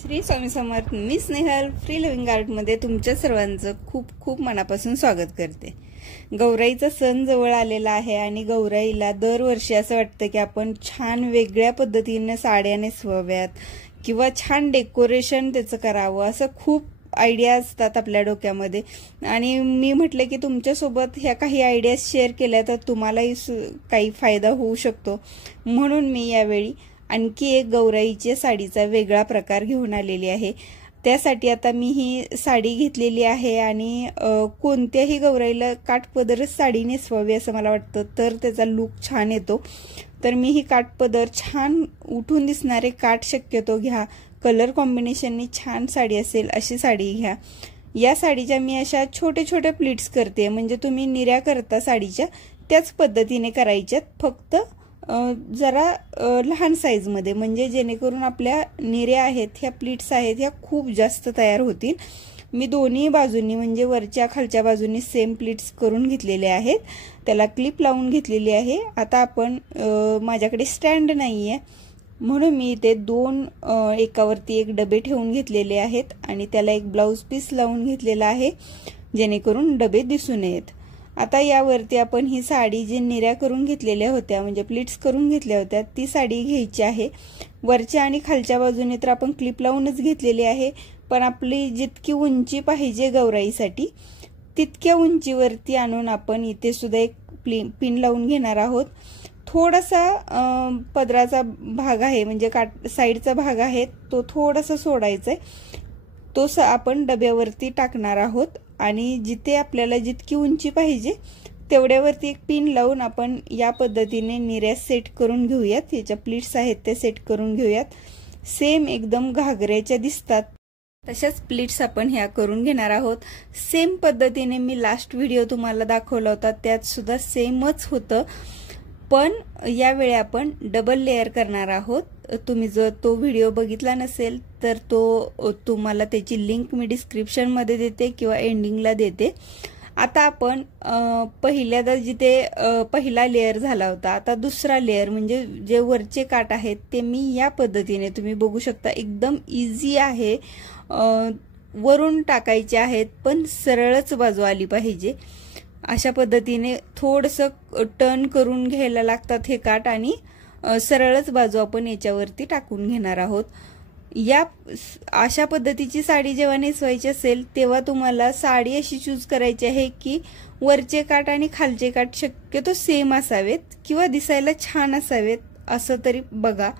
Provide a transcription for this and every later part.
श्री स्वामी समर्थ। मी Snehal free living आर्टमध्ये तुमच्या सर्वांचं खूप खूप मनापासून स्वागत करते। गौराईचा सण जवळ आलेला आहे आणि गौराईला दरवर्षी असं वाटतं की आपण छान वेगळ्या पद्धतीने साड्या नेसवाव्यात किंवा छान डेकोरेशन त्याचं करावं, असं खूप आयडिया असतात आपल्या डोक्यामध्ये। आणि मी म्हटलं की तुमच्यासोबत ह्या काही आयडियाज शेअर केल्या तर तुम्हालाही काही फायदा होऊ शकतो, म्हणून मी यावेळी आणखी एक गौराईच्या साडीचा वेगळा प्रकार घेऊन आलेली आहे। त्यासाठी आता मी ही साडी घेतलेली आहे आणि कोणत्याही गौराईला काठपदरच साडी नेसवावी असं मला वाटतं, तर त्याचा लुक छान येतो। तर मी ही काठपदर छान उठून दिसणारे काठ शक्यतो घ्या, कलर कॉम्बिनेशननी छान साडी असेल अशी साडी घ्या। या साडीच्या मी अशा छोटे छोटे प्लीट्स करते, म्हणजे तुम्ही निऱ्या करता साडीच्या त्याच पद्धतीने करायच्यात, फक्त जरा लहान साइज मध्ये, म्हणजे जेणेकरून आपल्या निऱ्या आहेत ह्या प्लीट्स आहेत ह्या खूप जास्त तयार होतील। मी दोन्ही बाजूंनी म्हणजे वरच्या खालच्या बाजूंनी सेम प्लीट्स करून घेतलेले आहेत, त्याला क्लिप लावून घेतलेली आहे। आता आपण माझ्याकडे स्टँड नाहीये म्हणून मी इथे दोन एकावरती एक डबे ठेवून घेतलेले आहेत आणि त्याला एक ब्लाउज पीस लावून घेतलेला आहे जेणेकरून डबे दिसू नयेत। आता यावरती आपण ही साडी जी निऱ्या करून घेतलेल्या होत्या म्हणजे प्लीट्स करून घेतल्या होत्या ती साडी घ्यायची आहे। वरच्या आणि खालच्या बाजूने तर आपण क्लिप लावूनच घेतलेली आहे, पण आपली जितकी उंची पाहिजे गौराईसाठी तितक्या उंचीवरती आणून आपण इथे सुद्धा एक पिन लावून घेणार आहोत। थोडासा पदराचा भाग आहे म्हणजे साइडचा भाग आहे तो थोडासा सोडायचा आहे, तो आपण डब्यावरती टाकणार आहोत आणि जिथे आपल्याला जितकी उंची पाहिजे तेवढ्यावरती एक पिन लावून आपण या पद्धतीने निऱ्या सेट करून घेऊयात। याच्या प्लीट्स आहेत ते सेट करून घेऊयात, सेम एकदम घागऱ्याच्या दिसतात तशाच प्लीट्स आपण ह्या करून घेणार आहोत। सेम पद्धतीने मी लास्ट व्हिडिओ तुम्हाला दाखवला होता त्यात सुद्धा सेमच होतं, पण यावेळी आपण डबल लेयर करणार आहोत। तुम्ही जर तो व्हिडिओ बघितला नसेल तर तो तुम्हाला त्याची लिंक मी डिस्क्रिप्शन मध्ये देते किंवा एंडिंगला देते। आता आपण पहिल्यांदा जिथे पहिला लेयर झाला होता आता दुसरा लेयर म्हणजे जे वरचे काठ आहेत ते मी या पद्धतीने तुम्ही बघू शकता, एकदम इझी आहे, वरून टाकायचे आहेत पण सरळच बाजू आली पाहिजे अशा पद्धतीने थोडंसं टर्न करून घ्यायला लागतात हे काठ आणि सरळच बाजू आपण याच्यावरती टाकून घेणार आहोत। या अशा पद्धतीची साडी जेव्हा नेसवायची असेल तेव्हा तुम्हाला साडी अशी चूज करायची आहे की वरचे काठ आणि खालचे काठ शक्यतो सेम असावेत किंवा दिसायला छान असावेत, असं तरी बघा,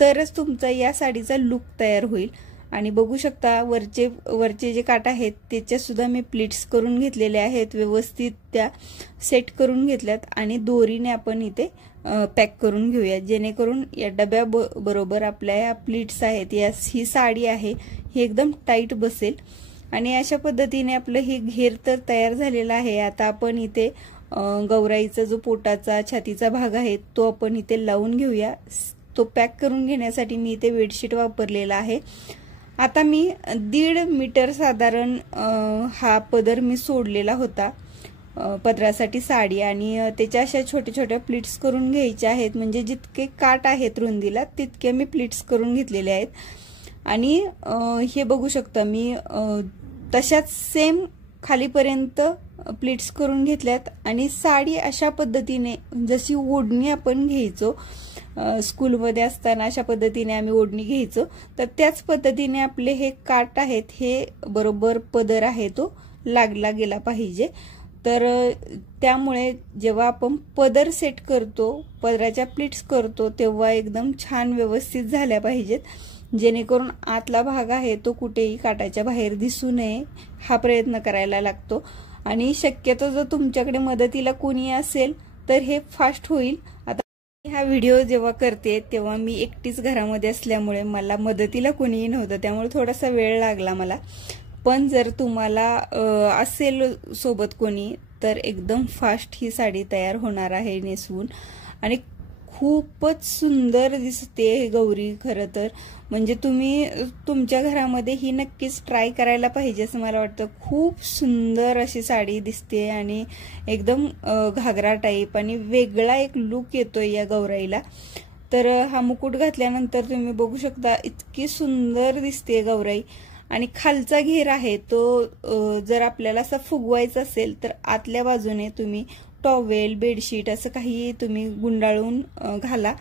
तरच तुमचा या साडीचा लुक तयार होईल। आणि बघू शकता वरचे जे काठ आहेत त्याच्या सुद्धा मी प्लीट्स करून घेतलेले आहेत, व्यवस्थित त्या सेट करून घेतल्यात आणि दोरीने आपण इथे पॅक करून घेऊया जेणेकरून या डब्या बरोबर आपल्या या प्लीट्स आहेत ही साडी आहे ही एकदम टाईट बसेल। आणि अशा पद्धतीने आपलं हे घेर तर तयार झालेला आहे। आता आपण इथे गौराईचा जो पोटाचा छातीचा भाग आहे तो आपण इथे लावून घेऊया। तो पॅक करून घेण्यासाठी मी इथे बेडशीट वापरलेला आहे। आता मी 1.5 मीटर साधारण हा पदर मी सोडलेला होता पदरासाठी साडी, आणि त्याच्या अशा छोट्या छोट्या प्लीट्स करून घ्यायच्या आहेत, म्हणजे जितके काठ आहेत रुंदीला तितके मी प्लीट्स करून घेतलेले आहेत। आणि हे बघू शकता मी तशाच सेम खालीपर्यंत प्लीट्स करून घेतल्यात आणि साडी अशा पद्धतीने जशी ओढणी आपण घ्यायचो स्कूलमध्ये असताना अशा पद्धतीने आम्ही ओढणी घ्यायचो, तर त्याच पद्धतीने आपले हे काठ आहेत हे बरोबर पदर आहे तो लागला गेला पाहिजे। तर त्यामुळे जेव्हा आपण पदर सेट करतो पदराच्या प्लीट्स करतो तेव्हा एकदम छान व्यवस्थित झाल्या पाहिजेत जेणेकरून आतला भाग आहे तो कुठेही काठाच्या बाहेर दिसू नये हा प्रयत्न करायला लागतो। आणि शक्यतो जर तुमच्याकडे मदतीला कोणी असेल तर हे फास्ट होईल। आता हा व्हिडिओ जेव्हा करते तेव्हा मी एकटीच घरामध्ये असल्यामुळे मला मदतीला कोणीही नव्हतं, त्यामुळे थोडासा वेळ लागला मला, पण जर तुम्हाला असेल सोबत कोणी तर एकदम फास्ट ही साडी तयार होणार आहे नेसवून। आणि खूपच सुंदर दिसते ही गौरी, खरं तर म्हणजे तुम्ही तुमच्या घरामध्ये ही नक्कीच ट्राय करायला पाहिजे असं मला वाटतं। खूप सुंदर अशी साडी दिसते आणि एकदम घागरा टाईप आणि वेगळा एक लुक येतोय या गौराईला। तर हा मुकुट घातल्यानंतर तुम्ही बघू शकता इतकी सुंदर दिसते गौराई. आणि खालचा घेर आहे तो जर आपल्याला असा फुगवायचा असेल तर आतल्या बाजूने तुम्ही टॉवेल बेडशीट असं काही तुम्ही गुंडाळून घाला,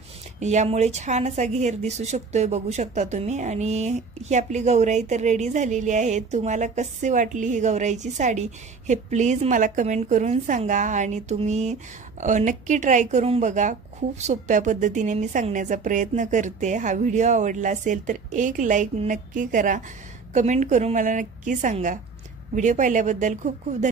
यामुळे छान असा घेर दिसू शकतोय, बघू शकता तुम्ही. आणि ही आपली गौराई तर रेडी झालेली आहे. तुम्हाला कशी वाटली ही गौराईची साडी हे प्लीज मला कमेंट करून सांगा आणि तुम्ही नक्की ट्राय करून बघा. खूप सोप्या पद्धतीने मी सांगण्याचा प्रयत्न करते. हा व्हिडिओ आवडला असेल तर एक लाईक नक्की करा, कमेंट करून मला नक्की सांगा. व्हिडिओ पाहिल्याबद्दल खूप खूप धन्यवाद.